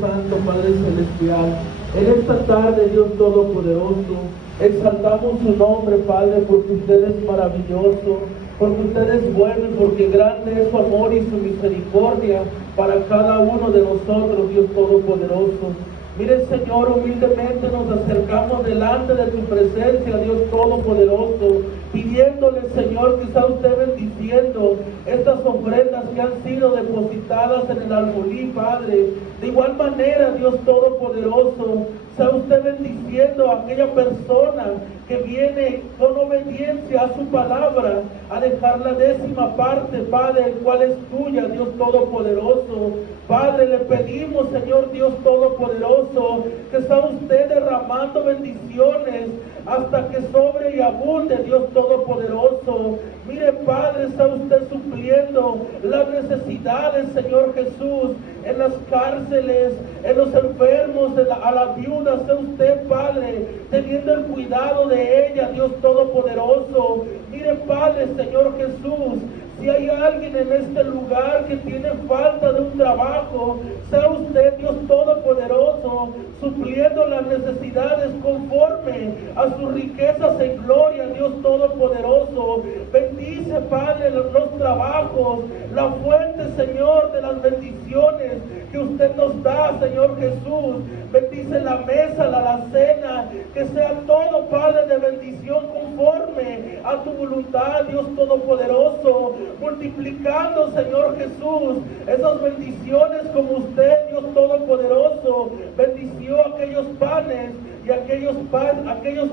Santo, Padre Celestial, en esta tarde, Dios Todopoderoso, exaltamos su nombre, Padre, porque usted es maravilloso, porque usted es bueno y porque grande es su amor y su misericordia para cada uno de nosotros, Dios Todopoderoso. Mire, Señor, humildemente nos acercamos delante de tu presencia, Dios Todopoderoso, pidiéndole, Señor, que sea usted bendiciendo estas ofrendas que han sido depositadas en el alfolí, Padre. De igual manera, Dios Todopoderoso, sea usted bendiciendo a aquella persona que viene con obediencia a su palabra, a dejar la 10ª parte, Padre, el cual es tuya, Dios Todopoderoso. Padre, le pedimos, Señor Dios Todopoderoso, que sea usted derramando bendiciones hasta que sobre y abunde, Dios Todopoderoso. Mire, Padre, sea usted supliendo las necesidades, Señor Jesús, en las cárceles, en los enfermos, a la viuda, sea usted, Padre, teniendo el cuidado de ella, Dios Todopoderoso. Mire, Padre, Señor Jesús, si hay alguien en este lugar que tiene falta de un trabajo, sea usted, Dios Todopoderoso, supliendo las necesidades conforme a sus riquezas en gloria, Dios Todopoderoso. Bendice, Padre, los trabajos, la fuente, Señor, de las bendiciones que usted nos da, Señor Jesús. Bendice la mesa, la alacena, que sea todo, Padre, de bendición conforme a tu voluntad, Dios Todopoderoso, multiplicando, Señor Jesús, esas bendiciones como usted, Dios Todopoderoso, bendició aquellos panes y aquellos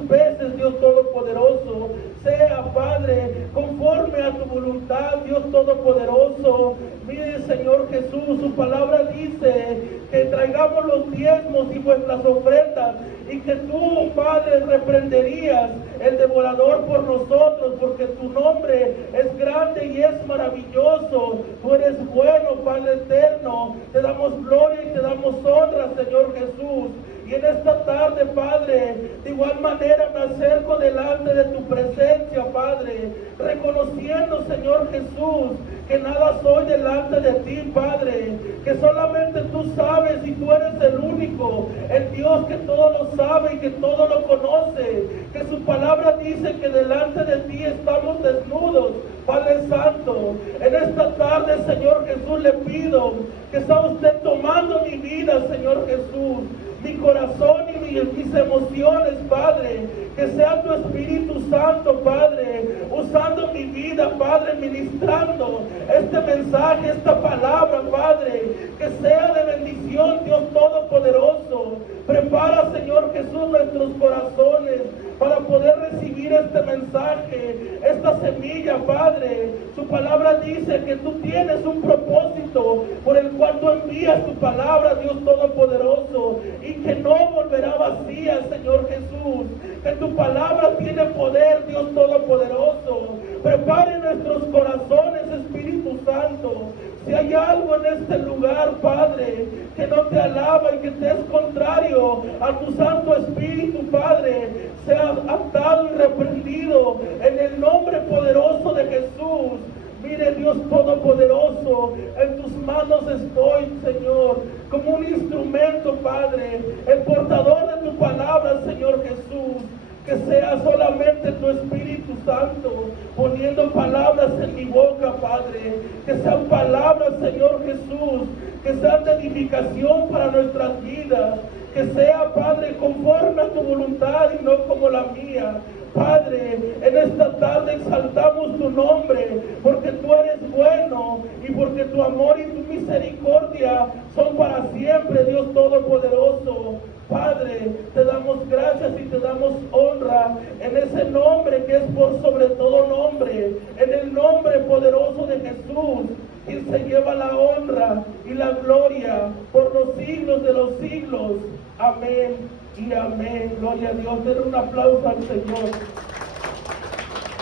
peces, Dios Todopoderoso. Sea, Padre, conforme a tu voluntad, Dios Todopoderoso. Mire, Señor Jesús, su palabra dice que traigamos los diezmos y vuestras ofrendas, y que tú, Padre, reprenderías el devorador por nosotros, porque tu nombre es grande y es maravilloso. Tú eres bueno, Padre eterno. Te damos gloria y te damos honra, Señor Jesús. Y en esta tarde, Padre, de igual manera me acerco delante de tu presencia, Padre, reconociendo, Señor Jesús, que nada soy delante de ti, Padre, que solamente tú sabes y tú eres el único, el Dios que todo lo sabe y que todo lo conoce, que su palabra dice que delante de ti estamos desnudos, Padre Santo. En esta tarde, Señor Jesús, le pido que sea usted tomando mi vida, Señor Jesús, mi corazón y mis emociones, Padre, que sea tu Espíritu Santo, Padre, usando mi vida, Padre, ministrando este mensaje, esta palabra, Padre, que sea de bendición, Dios Todopoderoso. Prepara, Señor Jesús, nuestros corazones para poder recibir este mensaje, esta semilla, Padre. Su palabra dice que tú tienes un propósito por el cual tú envías tu palabra, Dios Todopoderoso, y que no volverá vacía, Señor Jesús, que tu palabra tiene poder, Dios Todopoderoso. Prepare nuestros corazones, Espíritu Santo. Si hay algo en este lugar, Padre, que no te alaba y que te es contrario a tu Santo Espíritu, Padre, sea atado y reprendido en el nombre poderoso de Jesús. Mire, Dios Todopoderoso, en tus manos estoy, Señor, como un instrumento, Padre, el portador de tu palabra, Señor Jesús. Que sea solamente tu Espíritu Santo poniendo palabras en mi boca, Padre. Que sean palabras, Señor Jesús, que sean de edificación para nuestras vidas. Que sea, Padre, conforme a tu voluntad y no como la mía. Padre, en esta tarde exaltamos tu nombre, porque tú eres bueno y porque tu amor y tu misericordia son para siempre, Dios Todopoderoso. Padre, te damos gracias y te damos honra en ese nombre que es por sobre todo nombre, en el nombre poderoso de Jesús, quien se lleva la honra y la gloria por los siglos de los siglos. Amén y amén. Gloria a Dios. Den un aplauso al Señor.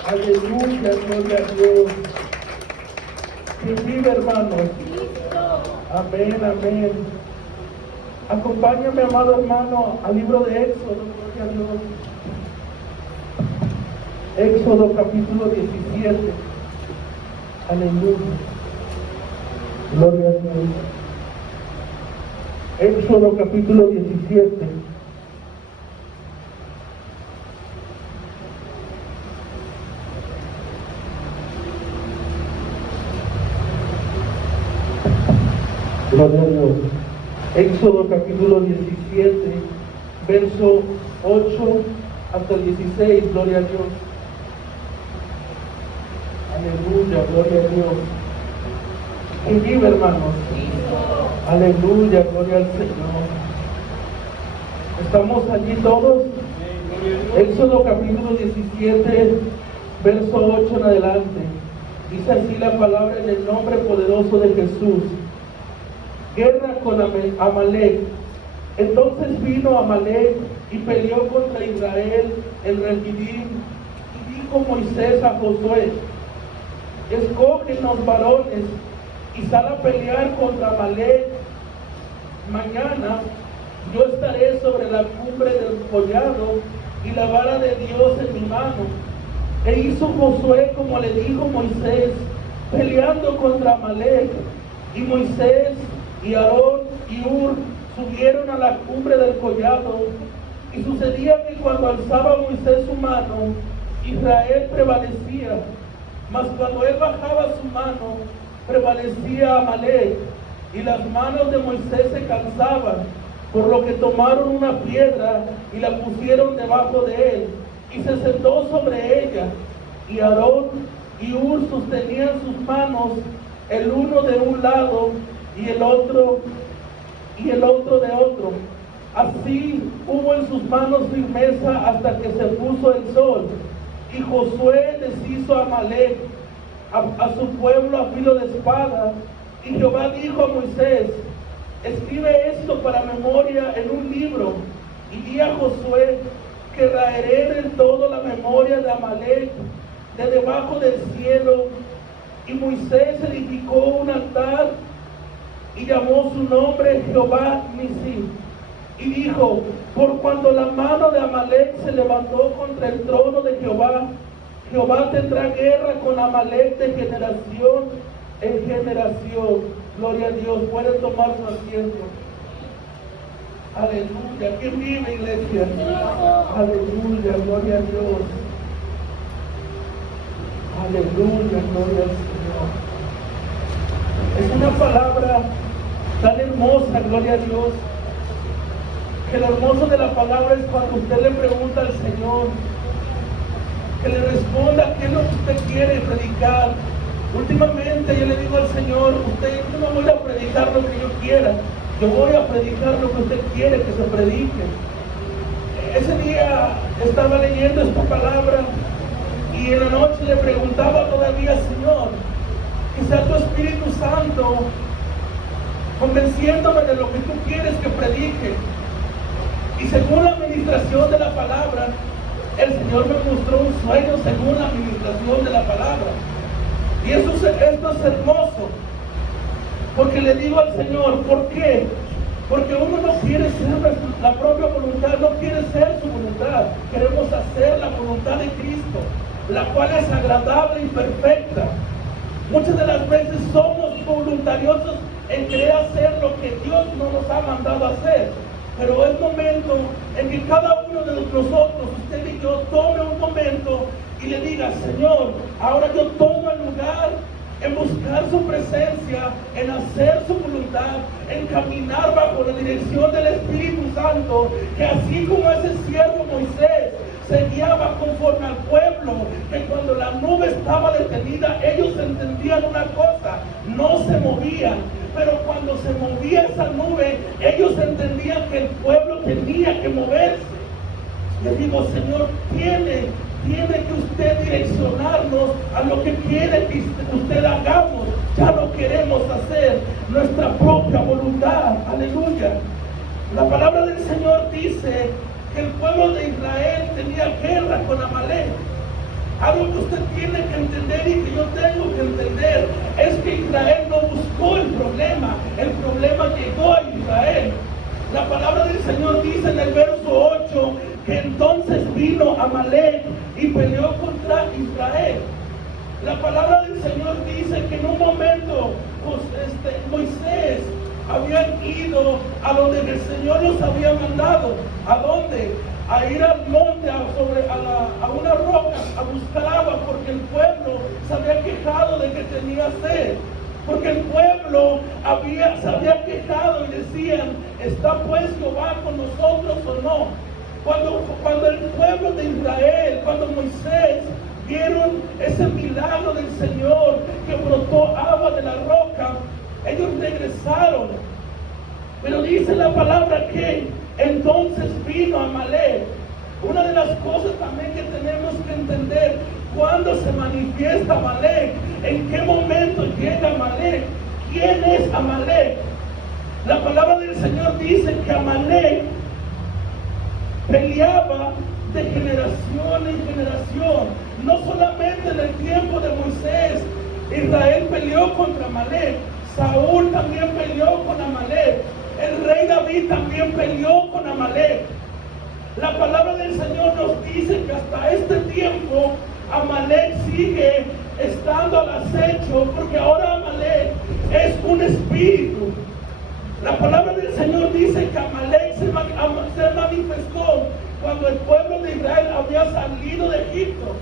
Aleluya, gloria a Dios. ¿Quién vive, hermanos? Amén, amén. Acompáñame, amado hermano, al libro de Éxodo, gloria a Dios. Éxodo capítulo 17. Aleluya. Gloria a Dios. Éxodo capítulo 17. Gloria a Dios. Éxodo capítulo 17, verso 8 hasta el 16. Gloria a Dios. Aleluya, gloria a Dios. ¿Quién vive, hermanos? Aleluya, gloria al Señor. ¿Estamos allí todos? Éxodo capítulo 17, verso 8 en adelante. Dice así la palabra en el nombre poderoso de Jesús. Guerra con Amalek. Entonces vino Amalek y peleó contra Israel en Refidim. Y dijo Moisés a Josué: escógenos varones y sal a pelear contra Amalek. Mañana yo estaré sobre la cumbre del collado y la vara de Dios en mi mano. E hizo Josué como le dijo Moisés, peleando contra Amalek. Y Moisés y Aarón y Hur subieron a la cumbre del collado. Y sucedía que cuando alzaba Moisés su mano, Israel prevalecía. Mas cuando él bajaba su mano, prevalecía Amalek. Y las manos de Moisés se cansaban, por lo que tomaron una piedra y la pusieron debajo de él, y se sentó sobre ella. Y Aarón y Hur sostenían sus manos, el uno de un lado y el otro de otro. Así hubo en sus manos firmeza hasta que se puso el sol. Y Josué deshizo a Amalek, a su pueblo a filo de espada. Y Jehová dijo a Moisés: escribe esto para memoria en un libro, y di a Josué que raeré del todo la memoria de Amalek de debajo del cielo. Y Moisés edificó un altar y llamó su nombre Jehová Nisí. Y dijo: por cuanto la mano de Amalek se levantó contra el trono de Jehová, Jehová tendrá guerra con Amalek de generación en generación. Gloria a Dios. Pueden tomar su asiento. Aleluya. ¿Quién vive, iglesia? Aleluya. Gloria a Dios. Aleluya. Gloria al Señor. Es una palabra tan hermosa, gloria a Dios, que lo hermoso de la palabra es cuando usted le pregunta al Señor, que le responda qué es lo que usted quiere predicar. Últimamente yo le digo al Señor: yo no voy a predicar lo que yo quiera, yo voy a predicar lo que usted quiere que se predique. Ese día estaba leyendo esta palabra y en la noche le preguntaba todavía: Señor, que sea tu Espíritu Santo convenciéndome de lo que tú quieres que predique. Y según la administración de la palabra, el Señor me mostró un sueño según la administración de la palabra. Y esto es hermoso, porque le digo al Señor: ¿por qué? Porque uno no quiere ser la propia voluntad, no quiere ser su voluntad. Queremos hacer la voluntad de Cristo, la cual es agradable y perfecta. Muchas de las veces somos voluntariosos en querer hacer lo que Dios no nos ha mandado a hacer. Pero es momento en que cada uno de nosotros, usted y yo, tome un momento y le diga: Señor, ahora yo tomo el lugar en buscar su presencia, en hacer su voluntad, en caminar bajo la dirección del Espíritu Santo, que así como ese siervo Moisés se guiaba conforme al pueblo, que cuando la nube estaba detenida, ellos entendían una cosa: no se movían. Pero cuando se movía esa nube, ellos entendían que el pueblo tenía que moverse. Le digo: Señor, tiene que usted direccionarnos a lo que quiere que usted hagamos. Ya no queremos hacer nuestra propia voluntad. Aleluya. La palabra del Señor dice que el pueblo de Israel tenía guerra con Amalek. Algo que usted tiene que entender y que yo tengo que entender es que Israel no buscó el problema llegó a Israel. La palabra del Señor dice en el verso 8 que entonces vino Amalek y peleó contra Israel. La palabra del Señor dice que en un momento Moisés habían ido a donde el Señor los había mandado. ¿A dónde? A ir al monte, a una roca, a buscar agua, porque el pueblo se había quejado de que tenía sed. Porque el pueblo se había quejado y decían, ¿está pues Jehová con nosotros o no? Cuando el pueblo de Israel, cuando Moisés vieron ese milagro del Señor que brotó agua de la roca, ellos regresaron. Pero dice la palabra que entonces vino Amalek. Una de las cosas también que tenemos que entender, cuando se manifiesta Amalek, en qué momento llega Amalek, quién es Amalek. La palabra del Señor dice que Amalek peleaba de generación en generación. No solamente en el tiempo de Moisés, Israel peleó contra Amalek. Saúl también peleó con Amalek. El rey David también peleó con Amalek. La palabra del Señor nos dice que hasta este tiempo Amalek sigue estando al acecho, porque ahora Amalek es un espíritu. La palabra del Señor dice que Amalek se manifestó cuando el pueblo de Israel había salido de Egipto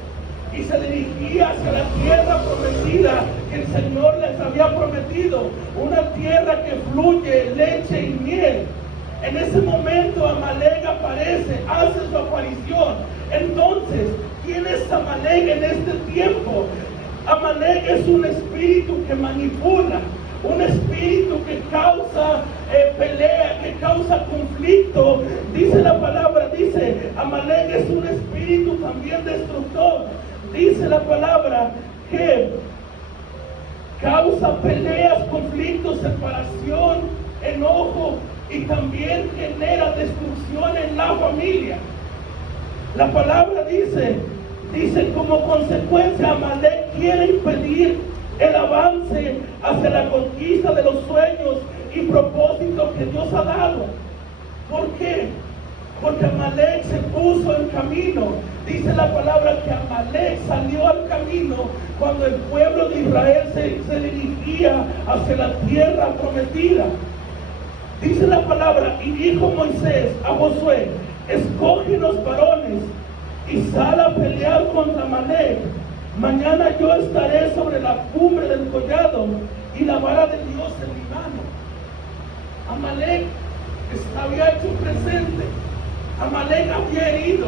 y se dirigía hacia la tierra prometida que el Señor les había prometido, una tierra que fluye leche y miel. En ese momento Amalek aparece, hace su aparición. Entonces, ¿quién es Amalek en este tiempo? Amalek es un espíritu que manipula, un espíritu que causa pelea, que causa conflicto. Dice la palabra, dice, Amalek es un espíritu también destructor. Dice la palabra que causa peleas, conflictos, separación, enojo y también genera destrucción en la familia. La palabra dice como consecuencia, Amalek quiere impedir el avance hacia la conquista de los sueños y propósitos que Dios ha dado. ¿Por qué? Porque Amalek se puso en camino. Dice la palabra que Amalek salió al camino cuando el pueblo de Israel se dirigía hacia la tierra prometida. Dice la palabra, y dijo Moisés a Josué, escoge los varones y sal a pelear contra Amalek. Mañana yo estaré sobre la cumbre del collado y la vara de Dios en mi mano. Amalek había hecho presente. Amalek había herido.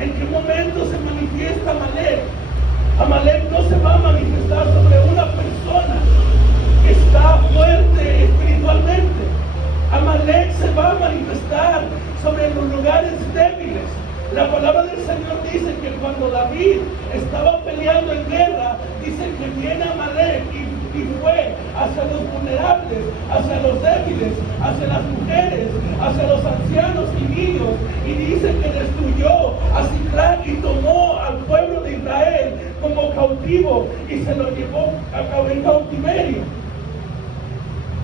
¿En qué momento se manifiesta Amalek? Amalek no se va a manifestar sobre una persona que está fuerte espiritualmente. Amalek se va a manifestar sobre los lugares débiles. La palabra del Señor dice que cuando David estaba peleando en guerra, dice que viene Amalek y fue hacia los vulnerables, hacia los débiles, hacia las mujeres, hacia los ancianos y niños, y dice que destruyó a Siclag y tomó al pueblo de Israel como cautivo y se lo llevó en cautiverio.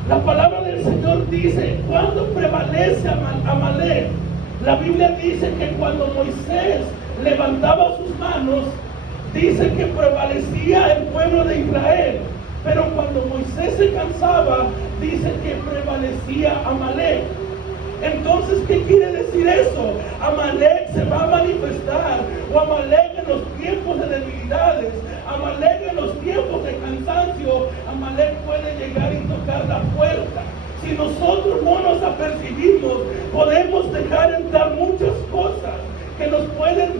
La palabra del Señor dice, ¿cuándo prevalece Amalek? La Biblia dice que cuando Moisés levantaba sus manos, dice que prevalecía el pueblo de Israel. Pero cuando Moisés se cansaba, dice que prevalecía Amalek. Entonces, ¿qué quiere decir eso? Amalek se va a manifestar, o Amalek en los tiempos de debilidades, Amalek en los tiempos de cansancio, Amalek puede llegar y tocar la puerta. Si nosotros no nos apercibimos, podemos dejar entrar muchas cosas que nos pueden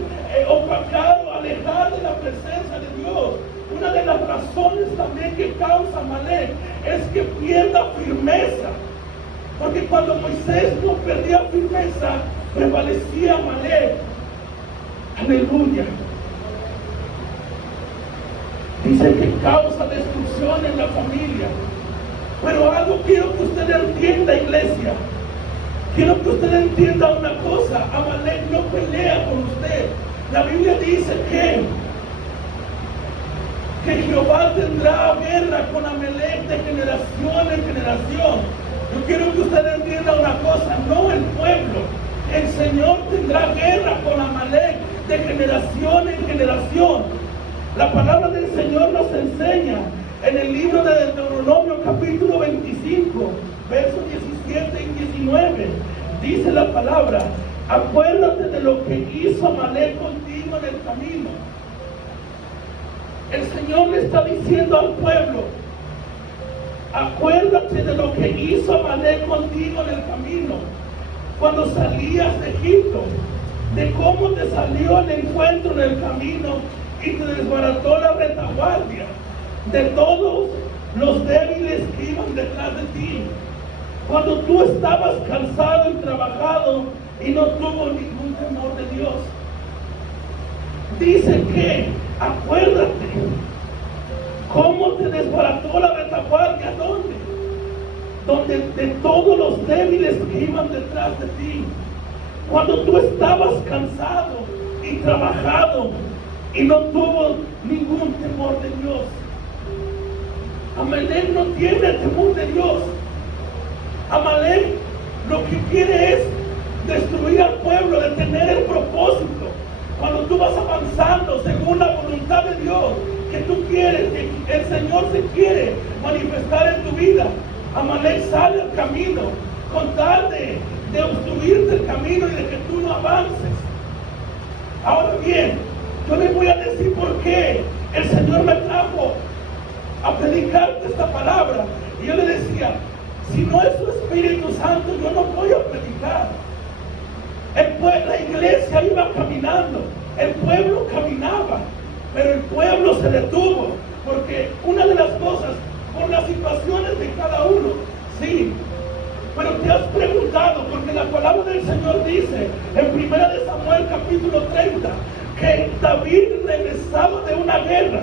opacar o alejar de la presencia de Dios. Una de las razones también que causa Amalek es que pierda firmeza. Porque cuando Moisés no perdía firmeza, prevalecía Amalek. Aleluya. Dice que causa destrucción en la familia. Pero algo quiero que usted entienda, iglesia. Quiero que usted entienda una cosa. Amalek no pelea con usted. La Biblia dice que Jehová tendrá guerra con Amalek de generación en generación. Yo quiero que usted entienda una cosa, no el pueblo. El Señor tendrá guerra con Amalek de generación en generación. La palabra del Señor nos enseña en el libro de Deuteronomio capítulo 25, versos 17 y 19, dice la palabra: acuérdate de lo que hizo Amalek contigo en el camino. El Señor le está diciendo al pueblo: acuérdate de lo que hizo Amalek contigo en el camino, cuando salías de Egipto, de cómo te salió al encuentro en el camino y te desbarató la retaguardia de todos los débiles que iban detrás de ti, cuando tú estabas cansado y trabajado y no tuvo ningún temor de Dios. Dice que acuérdate cómo te desbarató la retaguardia. Donde de todos los débiles que iban detrás de ti, cuando tú estabas cansado y trabajado y no tuvo ningún temor de Dios. Amalek no tiene temor de Dios. Amalek lo que quiere es destruir al pueblo, detener el propósito. Cuando tú vas avanzando según la voluntad de Dios, que tú quieres, que el Señor se quiere manifestar en tu vida, Amalek sale al camino con tal de obstruirte el camino y de que tú no avances. Ahora bien, yo les voy a decir por qué el Señor me trajo a predicarte esta palabra. Y yo le decía: si no es su Espíritu Santo, yo no voy a predicar. La iglesia iba caminando, el pueblo caminaba, pero el pueblo se detuvo, porque una de las cosas, por las situaciones de cada uno, sí, pero te has preguntado, porque la palabra del Señor dice en 1 Samuel capítulo 30 que David regresaba de una guerra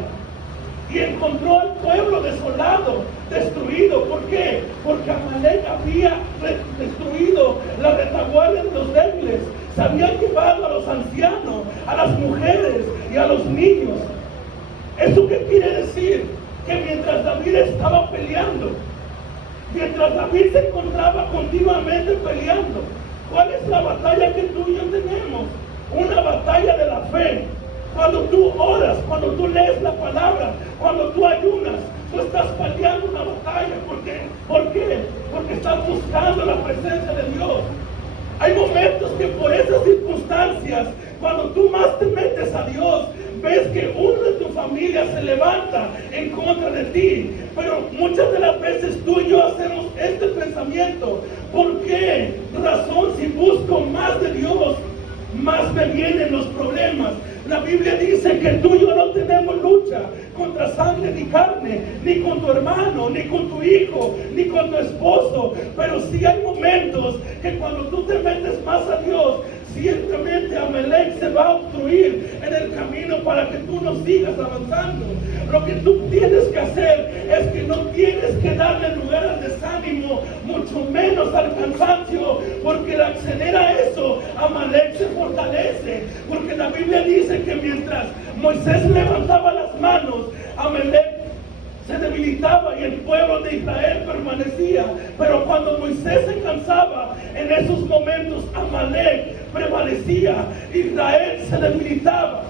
y encontró al pueblo desolado, destruido. ¿Por qué? Porque Amalek había destruido la retaguardia de los débiles, se había llevado a los ancianos, a las mujeres y a los niños. ¿Eso qué quiere decir? Que mientras David estaba peleando, mientras David se encontraba continuamente peleando, ¿cuál es la batalla que tú y yo tenemos? Una batalla de la fe. Cuando tú oras, cuando tú lees la palabra, cuando tú ayunas, tú estás peleando una batalla. ¿Por qué? Porque estás buscando la presencia de Dios. Hay momentos que por esas circunstancias, cuando tú más te metes a Dios, ves que uno de tu familia se levanta en contra de ti. Pero muchas de las veces tú y yo hacemos este pensamiento: ¿por qué razón, si busco más de Dios, más me vienen los problemas? La Biblia dice que tú y yo no tenemos lucha contra sangre ni carne, ni con tu hermano, ni con tu hijo, ni con tu esposo. Pero sí hay momentos que cuando tú te metes más a Dios, ciertamente Amalek se va a obstruir en el camino para que tú no sigas avanzando. Lo que tú tienes que hacer es que no tienes que darle lugar al desánimo, mucho menos al cansancio, porque al acceder a eso, Amalek se fortalece. Porque la Biblia dice que mientras Moisés levantaba las manos, Amalek se debilitaba y el pueblo de Israel permanecía. Pero cuando Moisés se cansaba, en esos momentos Amalek prevalecía, Israel se debilitaba.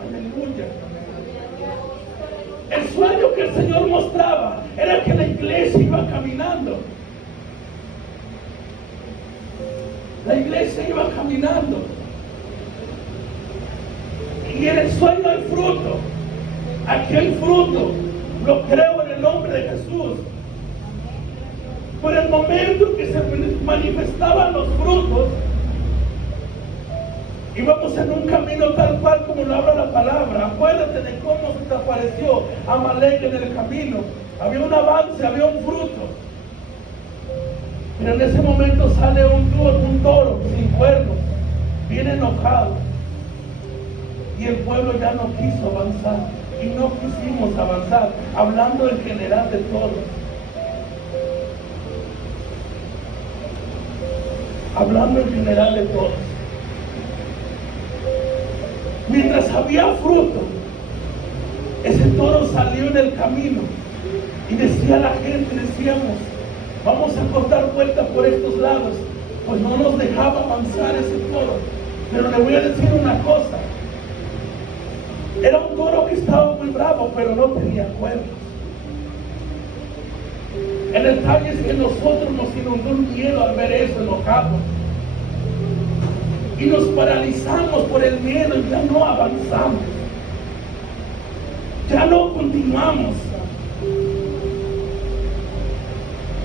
Aleluya. El sueño que el Señor mostraba era que la iglesia iba caminando. La iglesia iba caminando. Y en el sueño hay fruto. Aquí hay fruto. Lo creo en el nombre de Jesús. Por el momento que se manifestaban los frutos, íbamos en un camino tal cual como lo habla la palabra. Acuérdate de cómo se te apareció Amalek en el camino. Había un avance, había un fruto. Pero en ese momento sale un toro sin cuernos, bien enojado. Y el pueblo ya no quiso avanzar. Y no quisimos avanzar, hablando en general de todos. Hablando en general de todos. Mientras había fruto, ese toro salió en el camino y decía a la gente, decíamos: vamos a cortar vuelta por estos lados. Pues no nos dejaba avanzar ese toro. Pero le voy a decir una cosa: era un toro que estaba muy bravo, pero no tenía cuernos. El detalle es que nosotros nos inundó un miedo al ver eso enojado. Y nos paralizamos por el miedo y ya no avanzamos. Ya no continuamos.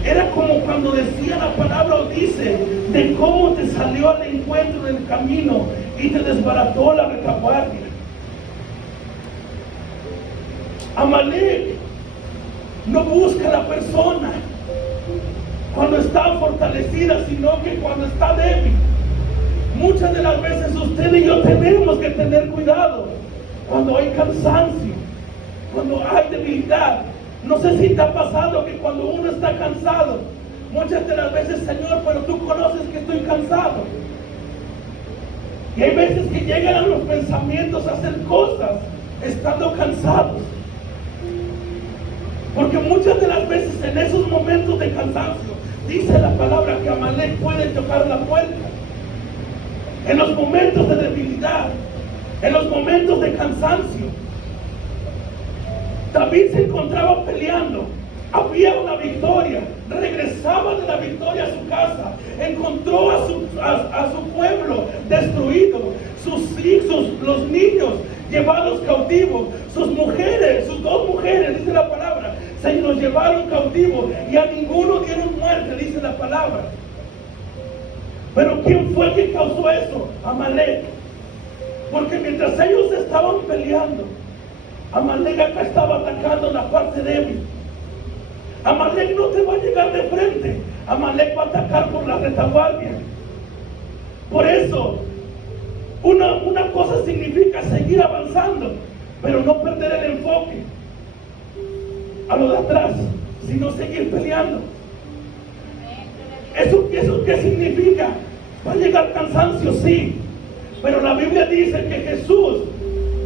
Era como cuando decía la palabra o dice de cómo te salió al encuentro en el camino y te desbarató la retaguardia. Amalek no busca a la persona cuando está fortalecida, sino que cuando está débil. Muchas de las veces usted y yo tenemos que tener cuidado cuando hay cansancio, cuando hay debilidad. No sé si te ha pasado que cuando uno está cansado, muchas de las veces, Señor, pero tú conoces que estoy cansado. Y hay veces que llegan a los pensamientos a hacer cosas estando cansados. Porque muchas de las veces en esos momentos de cansancio, dice la palabra que Amalek puede tocar la puerta. En los momentos de debilidad, en los momentos de cansancio. David se encontraba peleando, había una victoria, regresaba de la victoria a su casa, encontró a su pueblo destruido, sus hijos, los niños llevados cautivos, sus mujeres, sus 2 mujeres, dice la palabra, se los llevaron cautivos y a ninguno dieron muerte, dice la palabra. Pero ¿quién fue el que causó eso? Amalek. Porque mientras ellos estaban peleando, Amalek acá estaba atacando la parte débil. Amalek no te va a llegar de frente. Amalek va a atacar por la retaguardia. Por eso, una cosa significa seguir avanzando, pero no perder el enfoque a lo de atrás, sino seguir peleando. ¿Eso qué significa? Va a llegar cansancio, sí, pero la Biblia dice que Jesús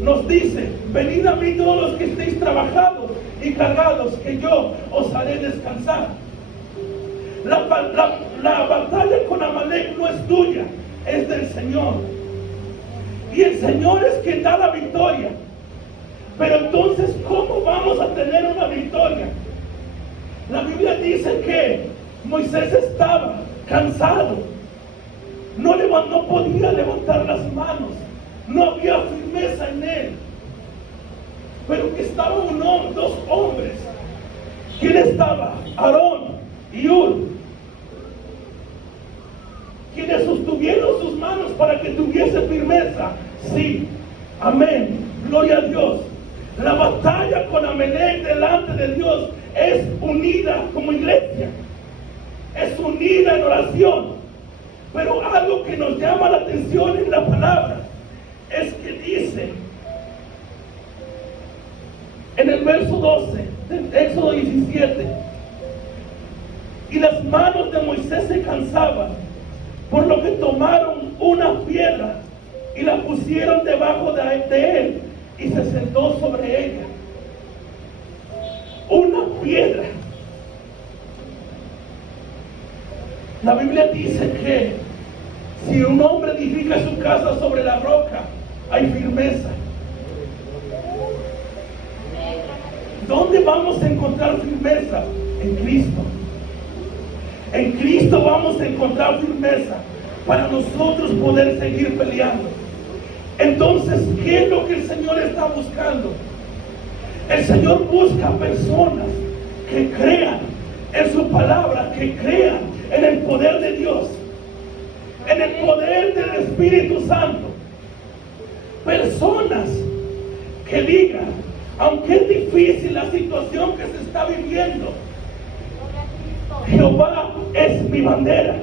nos dice: venid a mí todos los que estéis trabajados y cargados, que yo os haré descansar. La batalla con Amalek no es tuya, es del Señor. Y el Señor es quien da la victoria. Pero entonces, ¿cómo vamos a tener una victoria? La Biblia dice que Moisés estaba cansado, no podía levantar las manos, no había firmeza en él, pero que estaban 2 hombres. ¿Quién estaba? Aarón y Hur, quienes sostuvieron sus manos para que tuviese firmeza. Sí, amén, gloria a Dios. La batalla con Amalek delante de Dios es unida como iglesia, es unida en oración. Pero algo que nos llama la atención en la palabra es que dice en el verso 12 de Éxodo 17: y las manos de Moisés se cansaban, por lo que tomaron una piedra y la pusieron debajo de él y se sentó sobre ella. Una piedra. La Biblia dice que si un hombre edifica su casa sobre la roca, hay firmeza. ¿Dónde vamos a encontrar firmeza? En Cristo. En Cristo vamos a encontrar firmeza para nosotros poder seguir peleando. Entonces, ¿qué es lo que el Señor está buscando? El Señor busca personas que crean en su palabra, que crean en el poder de Dios, en el poder del Espíritu Santo. Personas que digan, aunque es difícil la situación que se está viviendo, Jehová es mi bandera,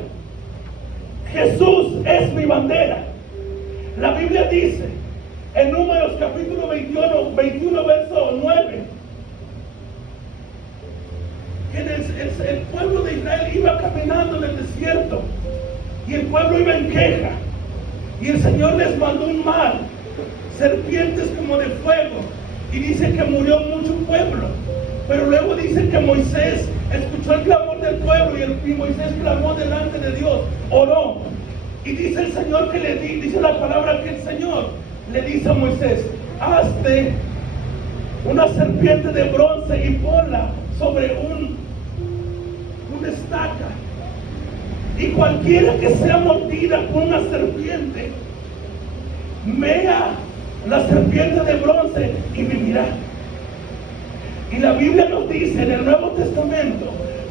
Jesús es mi bandera. La Biblia dice en Números capítulo 21 verso 9 que el pueblo de Israel iba caminando en el desierto y el pueblo iba en queja, y el Señor les mandó un mar, serpientes como de fuego, y dice que murió mucho pueblo. Pero luego dice que Moisés escuchó el clamor del pueblo y Moisés clamó delante de Dios, oró. Y dice el Señor que dice la palabra que el Señor le dice a Moisés: hazte una serpiente de bronce y ponla sobre una estaca. Y cualquiera que sea mordida por una serpiente, vea la serpiente de bronce y vivirá. Y la Biblia nos dice en el Nuevo Testamento,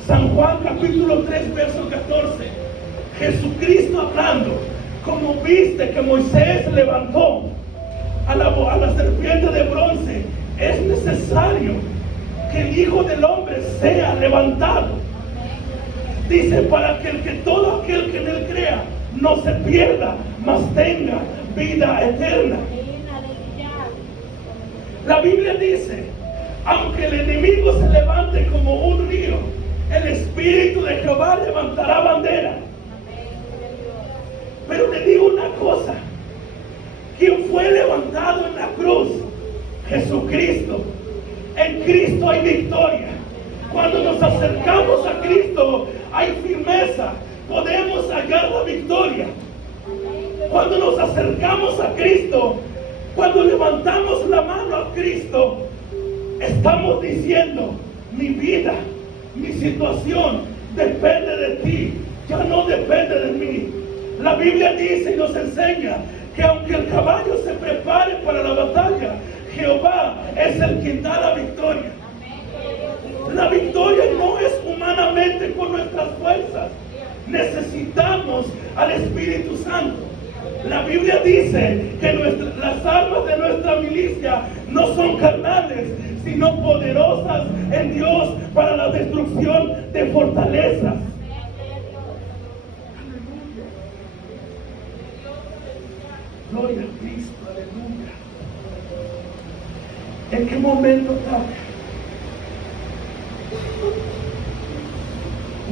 San Juan capítulo 3, verso 14, Jesucristo hablando, como viste que Moisés levantó a la serpiente de bronce, es necesario que el Hijo del Hombre sea levantado. Dice, para que todo aquel que en él crea no se pierda, mas tenga vida eterna. La Biblia dice, aunque el enemigo se levante como un río, el Espíritu de Jehová levantará bandera. Pero le digo una cosa, quien fue levantado en la cruz, Jesucristo. En Cristo hay victoria. Cuando nos acercamos a Cristo hay firmeza, podemos hallar la victoria. Cuando nos acercamos a Cristo, cuando levantamos la mano a Cristo, estamos diciendo, mi vida, mi situación depende de ti, ya no depende de mí. La Biblia dice y nos enseña que aunque el caballo se prepare para la batalla, Jehová es el quien da la victoria. La victoria no es humanamente con nuestras fuerzas. Necesitamos al Espíritu Santo. La Biblia dice que las armas de nuestra milicia no son carnales, sino poderosas en Dios para la destrucción de fortalezas. Gloria a Cristo, aleluya. ¿En qué momento tal?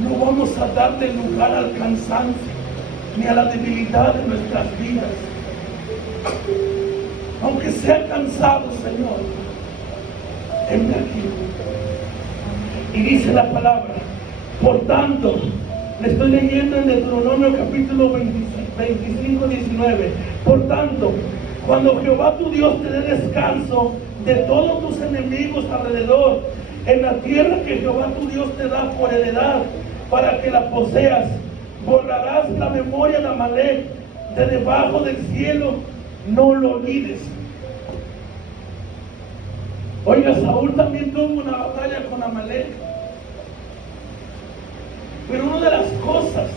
No vamos a darle lugar al cansancio ni a la debilidad de nuestras vidas. Aunque sea cansado, Señor, heme aquí. Y dice la palabra, por tanto, le estoy leyendo en Deuteronomio capítulo 25, 19. Por tanto, cuando Jehová tu Dios te dé descanso de todos tus enemigos alrededor, en la tierra que Jehová tu Dios te da por heredad, para que la poseas, borrarás la memoria de Amalek de debajo del cielo, no lo olvides. Oiga, Saúl también tuvo una batalla con Amalek. Pero una de las cosas,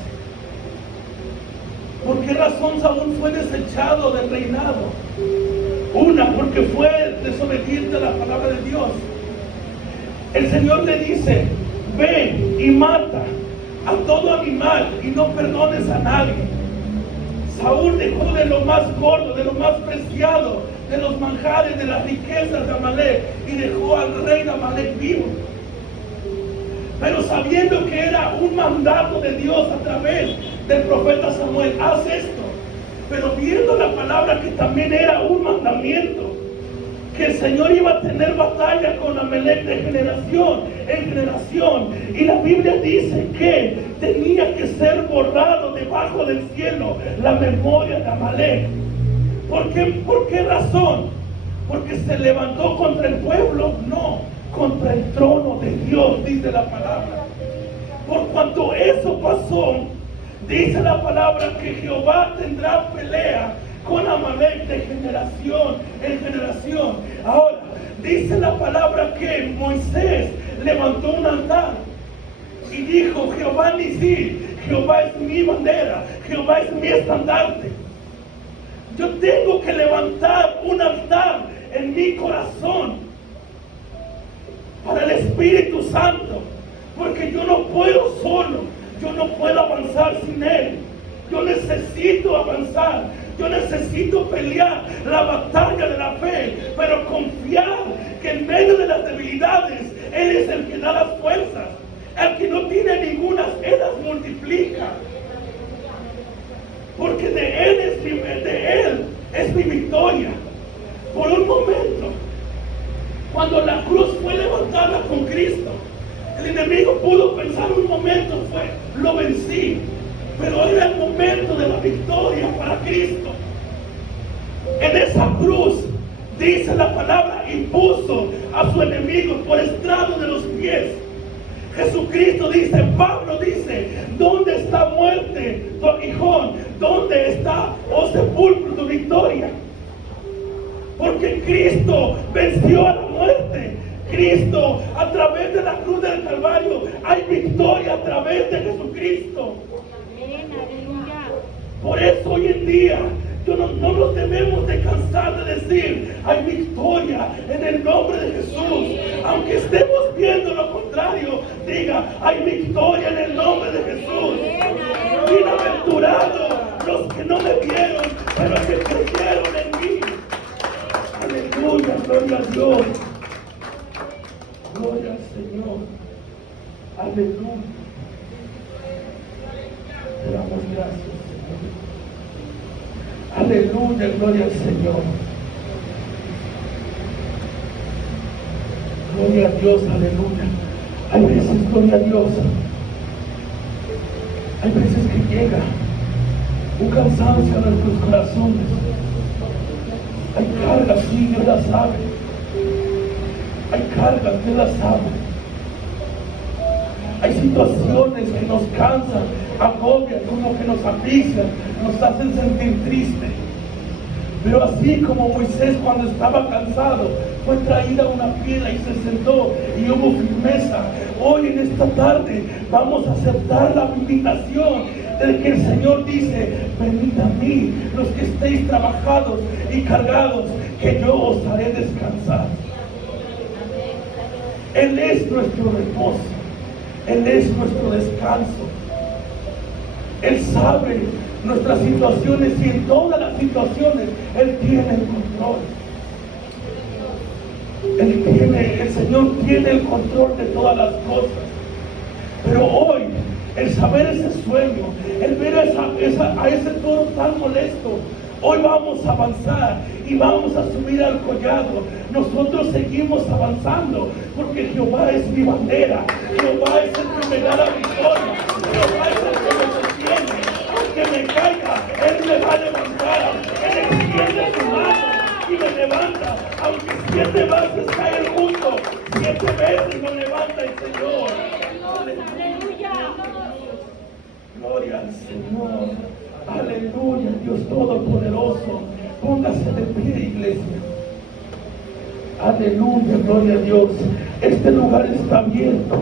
¿por qué razón Saúl fue desechado del reinado? Una, porque fue desobediente a la palabra de Dios. El Señor le dice, ve y mata a todo animal y no perdones a nadie. Saúl dejó de lo más gordo, de lo más preciado, de los manjares, de las riquezas de Amalek, y dejó al rey de Amalek vivo. Pero sabiendo que era un mandato de Dios a través del profeta Samuel, haz esto. Pero viendo la palabra que también era un mandamiento, que el Señor iba a tener batalla con Amalek de generación en generación, y la Biblia dice que tenía que ser borrado debajo del cielo la memoria de Amalek. ¿Por qué razón? ¿Porque se levantó contra el pueblo? No, contra el trono de Dios, dice la palabra. Por cuanto eso pasó, dice la palabra que Jehová tendrá pelea con Amalek de generación en generación. Ahora, dice la palabra que Moisés levantó un altar y dijo, Jehová Nisí, Jehová es mi bandera, Jehová es mi estandarte. Yo tengo que levantar un altar en mi corazón para el Espíritu Santo, porque yo no puedo solo, yo no puedo avanzar sin Él. Yo necesito avanzar, yo necesito pelear la batalla de la fe, pero confiar que en medio de las debilidades Él es el que da las fuerzas. El que no tiene ninguna, Él las multiplica. Porque de Él es mi victoria. Por un momento, cuando la cruz fue levantada con Cristo, el enemigo pudo pensar un momento, lo vencí. Pero era el momento de la victoria para Cristo. En esa cruz, dice la palabra, impuso a su enemigo por estrado de los pies. Jesucristo dice, Pablo dice, ¿dónde está muerte tu aguijón? ¿Dónde está, oh sepulcro, tu victoria? Porque Cristo venció a la muerte. Cristo, a través de la cruz del Calvario, hay victoria a través de Jesucristo. Por eso hoy en día no nos debemos de cansar de decir, hay victoria en el nombre de Jesús. Aunque estemos viendo lo contrario, diga, hay victoria en el nombre de Jesús. Bienaventurados los que no me vieron, pero que creyeron en mí. Aleluya, gloria a Dios. Gloria al Señor. Aleluya. Te damos gracias, Señor. Aleluya, gloria al Señor. Gloria a Dios, aleluya. Hay veces, gloria a Dios, hay veces que llega un cansancio a nuestros corazones. Hay cargas, sí, Dios las sabe. Hay cargas, Dios las sabe. Hay situaciones que nos cansan, agobian, como que nos asfixian, nos hacen sentir tristes. Pero así como Moisés cuando estaba cansado, fue traída una piedra y se sentó y hubo firmeza. Hoy en esta tarde vamos a aceptar la invitación del que el Señor dice, venid a mí los que estéis trabajados y cargados, que yo os haré descansar. Él es nuestro reposo. Él es nuestro descanso. Él sabe nuestras situaciones y en todas las situaciones Él tiene el control. El Señor tiene el control de todas las cosas. Pero hoy, el saber ese sueño, el ver a ese toro tan molesto, hoy vamos a avanzar y vamos a subir al collado. Nosotros seguimos avanzando porque Jehová es mi bandera. Jehová es el que me da la victoria. Jehová es el que me sostiene. Aunque me caiga, Él me va a levantar. Él extiende su mano y me levanta. Aunque 7 veces cae el mundo, 7 veces me levanta el Señor. Aleluya. Gloria al Señor. Aleluya, Dios Todopoderoso. Póngase de pie, iglesia. Aleluya, gloria a Dios. Este lugar está abierto.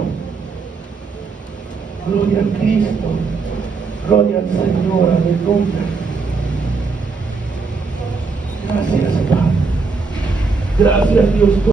Gloria a Cristo. Gloria al Señor. Aleluya. Gracias, Padre. Gracias, Dios.